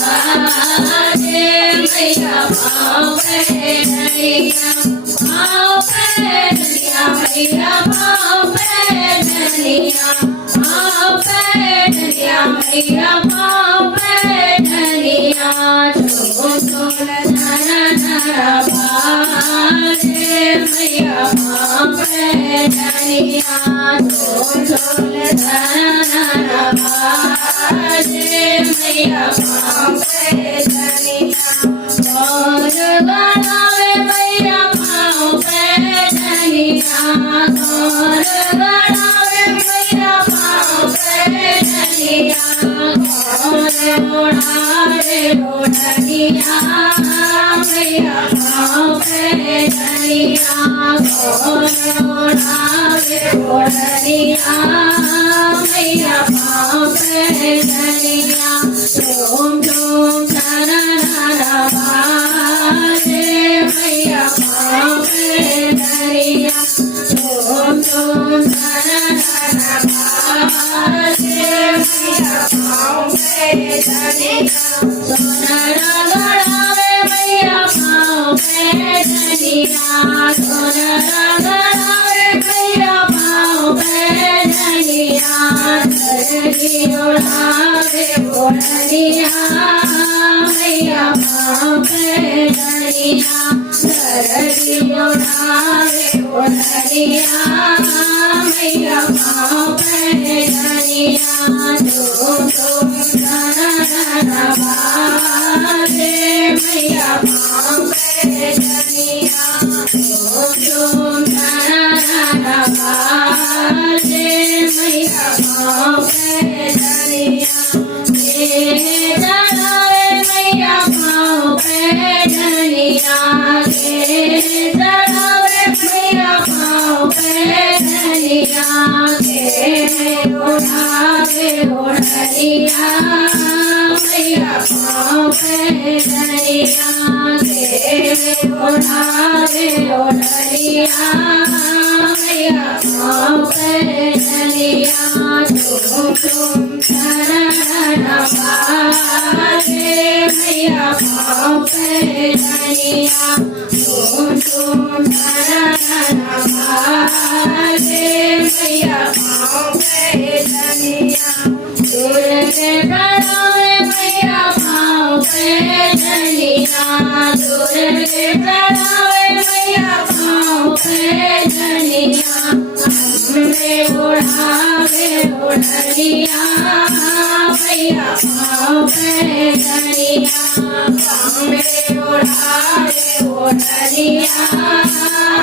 बाजे मैया पाँव पे धनिया पाँव पे धनिया मैया पाँव पे धनिया पाँव पे धनिया मैया पाँव पे धनिया झूम झूम धना धना बाजे मैया पाँव पे धनिया झूम झूम धना धना बाजे मैया पाँव पे धनिया और गड़ावे मैया पाँव पे धनिया और गड़ावे मैया पाँव पे धनिया और ओढ़ावे ओढ़निया मैया पाँव पे धनिया और ओढ़ावे ओढ़निया मैया पाँव पे धनिया झूम झूम धना धना बाजे मैया पाँव पे धनिया झूम झूम धना धना बाजे मैया पाँव पे धनिया सोनारा गड़ावे मैया पाँव पे धनिया सोनारा गड़ावे मैया पाँव पे धनिया धरती ओढ़ावे ओढ़निया मैया पाँव पे धनिया धरती ओढ़ावे ओढ़निया मैया पाँव पे धनिया झूम झूम धना धना बाजे मैया पाँव पे धनिया झूम झूम धना धना बाजे मैया पाँव पे धनिया चढ़ावे मैया पाँव पे धनिया चढ़ावे मैया पाँव पे धनिया ओढ़ावे ओढ़निया मैया पाँव पे धनिया ओढ़ावे ओढ़निया मैया पाँव पे धनिया झूम झूम धना धना बाजे मैया पाँव पे धनिया झूम झूम धना धना बाजे मैया पाँव पे धनिया दुर्गे गड़ावे मैया पाँव पे धनिया दुर्गे गड़ावे मैया पाँव पे धनिया हमरे ओढ़ावे ओढ़निया मैया पाँव पे धनिया हमरे ओढ़ावे ओढ़निया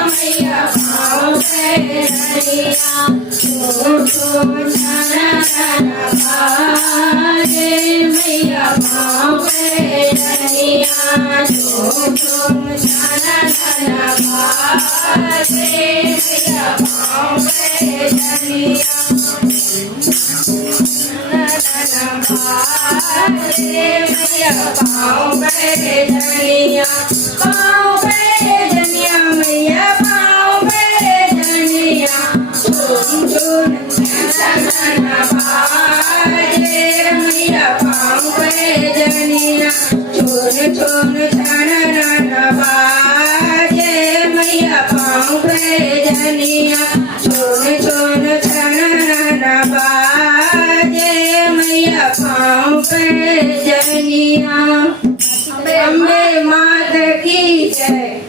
मैया पाँव पे धनिया झूम झूम धना धना बाजे मैया पाँव पे धनिया झूम झूम धना धना बाजे मैया पाँव पे धनिया धना बाजे मैया पाँव पे धनिया पाँव पे धनिया मैया पाँव पे धनिया झूम झूम धना धना बाजे मैया पाँव पे धनिया झूम झूम धना धना बाजे मैया पाँव पे धनिया झूम झूम धना धना बाजे मैया पाँव पे धनिया अम्बे माता की जय।